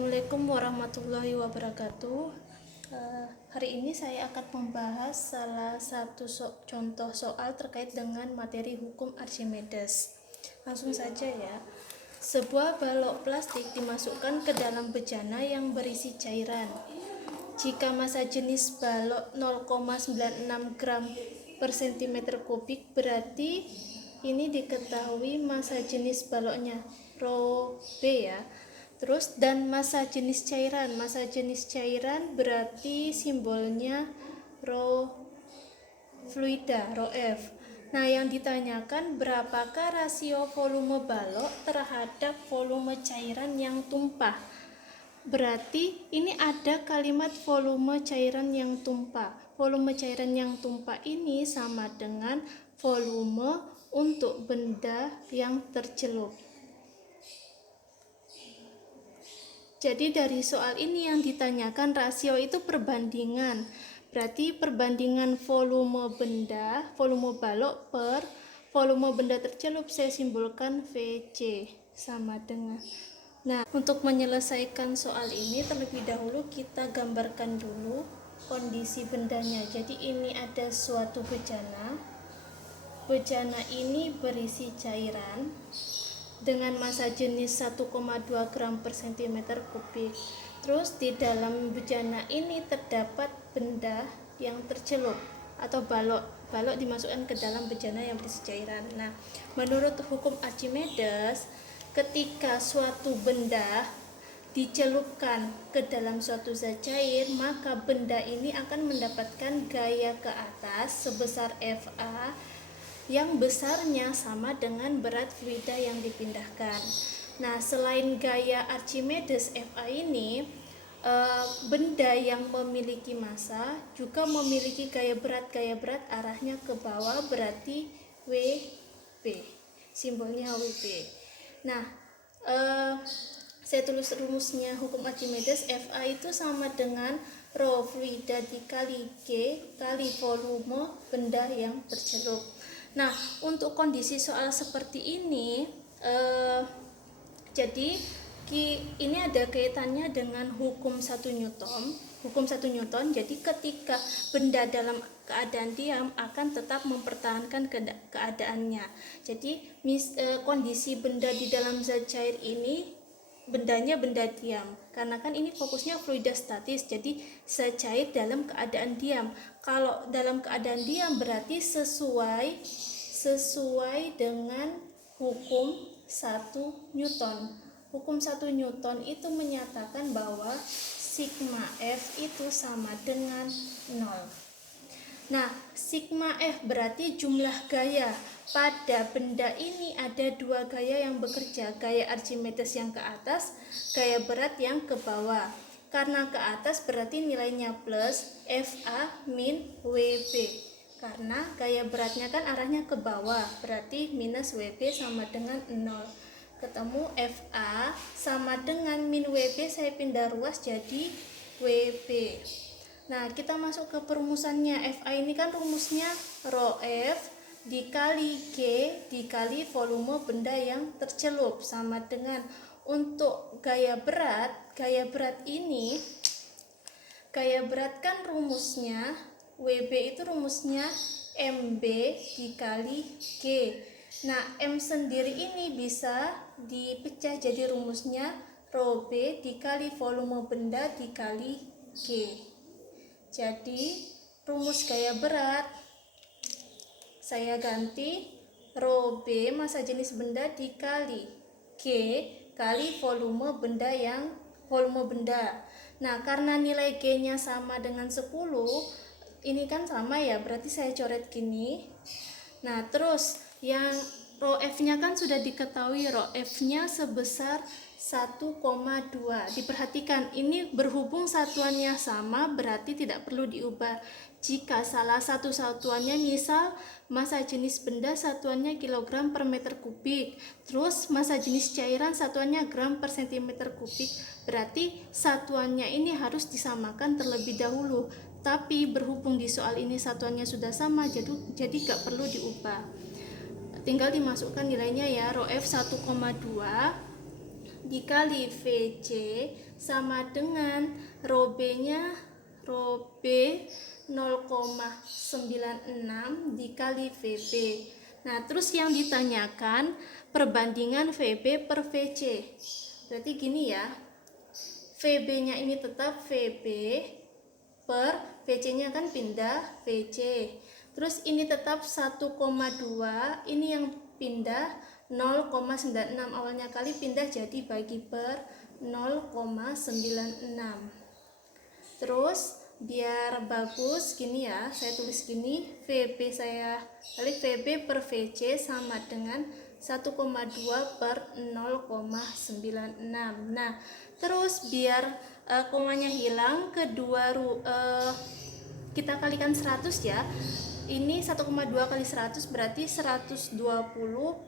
Assalamualaikum warahmatullahi wabarakatuh. Hari ini saya akan membahas salah satu contoh soal terkait dengan materi hukum Archimedes. Langsung saja ya. Sebuah balok plastik dimasukkan ke dalam bejana yang berisi cairan. Jika massa jenis balok 0,96 gram per cm kubik, berarti ini diketahui massa jenis baloknya, rho B ya. Terus dan massa jenis cairan berarti simbolnya rho fluida, rho F. Nah, yang ditanyakan berapakah rasio volume balok terhadap volume cairan yang tumpah. Berarti ini ada kalimat volume cairan yang tumpah. Volume cairan yang tumpah ini sama dengan volume untuk benda yang tercelup. Jadi dari soal ini yang ditanyakan rasio itu perbandingan. Berarti perbandingan volume balok per volume benda tercelup, saya simbolkan VC sama dengan. Nah, untuk menyelesaikan soal ini terlebih dahulu kita gambarkan dulu kondisi bendanya. Jadi ini ada suatu bejana. Bejana ini berisi cairan dengan massa jenis 1,2 gram per cm kubik. Terus di dalam bejana ini terdapat benda yang tercelup atau balok. Balok dimasukkan ke dalam bejana yang berisi cairan. Nah, menurut hukum Archimedes, ketika suatu benda dicelupkan ke dalam suatu zat cair, maka benda ini akan mendapatkan gaya ke atas sebesar Fa yang besarnya sama dengan berat fluida yang dipindahkan. Nah, selain gaya Archimedes Fa ini, benda yang memiliki massa juga memiliki gaya berat arahnya ke bawah, berarti Wp, simbolnya Wp. Nah, saya tulis rumusnya hukum Archimedes. Fa itu sama dengan rho fluida dikali G kali volume benda yang tercelup. Nah, untuk kondisi soal seperti ini, jadi ini ada kaitannya dengan hukum 1 Newton. Hukum 1 Newton, jadi ketika benda dalam keadaan diam akan tetap mempertahankan keadaannya. Jadi kondisi benda di dalam zat cair ini, bendanya benda diam, karena kan ini fokusnya fluida statis, jadi zat cair dalam keadaan diam. Kalau dalam keadaan diam berarti sesuai dengan hukum 1 Newton. Hukum 1 Newton itu menyatakan bahwa sigma F itu sama dengan 0. Nah, sigma F berarti jumlah gaya. Pada benda ini ada dua gaya yang bekerja, gaya Archimedes yang ke atas, gaya berat yang ke bawah. Karena ke atas berarti nilainya plus, Fa min Wp. Karena gaya beratnya kan arahnya ke bawah, berarti minus Wp sama dengan 0. Ketemu Fa sama dengan min Wp, saya pindah ruas jadi Wp. Nah, kita masuk ke perumusannya. Fa ini kan rumusnya rho F dikali G dikali volume benda yang tercelup, sama dengan untuk gaya berat ini, gaya berat kan rumusnya Wb itu rumusnya Mb dikali G. Nah, M sendiri ini bisa dipecah jadi rumusnya rho B dikali volume benda dikali G. Jadi rumus gaya berat saya ganti rho B massa jenis benda dikali G kali volume benda. Nah, karena nilai G-nya sama dengan 10, ini kan sama ya, berarti saya coret gini. Nah, terus yang rho F-nya kan sudah diketahui, rho F-nya sebesar 1,2. Diperhatikan, ini berhubung satuannya sama berarti tidak perlu diubah. Jika salah satu satuannya, misal massa jenis benda satuannya kilogram per meter kubik, terus massa jenis cairan satuannya gram per centimeter kubik, berarti satuannya ini harus disamakan terlebih dahulu. Tapi berhubung di soal ini satuannya sudah sama, jadi gak perlu diubah. Tinggal dimasukkan nilainya ya, rho F 1,2 dikali VC sama dengan rho B-nya rho B 0,96 dikali VB. Nah, terus yang ditanyakan perbandingan VB per VC. Berarti gini ya, VB-nya ini tetap VB per VC-nya kan pindah VC. Terus ini tetap 1,2, ini yang pindah 0,96. Awalnya kali pindah jadi bagi per 0,96. Terus biar bagus gini ya, saya tulis gini, VB saya kali VB per VC sama dengan 1,2 per 0,96. Nah, terus biar komanya hilang, kita kalikan 100 ya. Ini 1,2 kali 100 berarti 120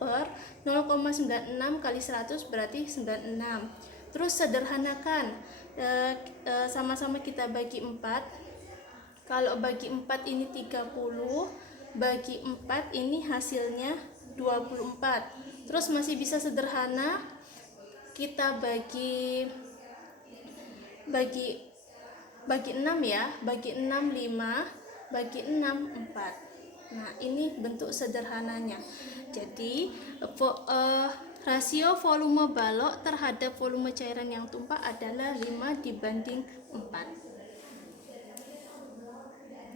per 0,96 kali 100 berarti 96. Terus sederhanakan, sama-sama kita bagi 4. Kalau bagi 4 ini 30, bagi 4 ini hasilnya 24. Terus masih bisa sederhana, kita bagi 6 ya, bagi 6 5, bagi 6 4. Nah, ini bentuk sederhananya. Jadi rasio volume balok terhadap volume cairan yang tumpah adalah 5 dibanding 4.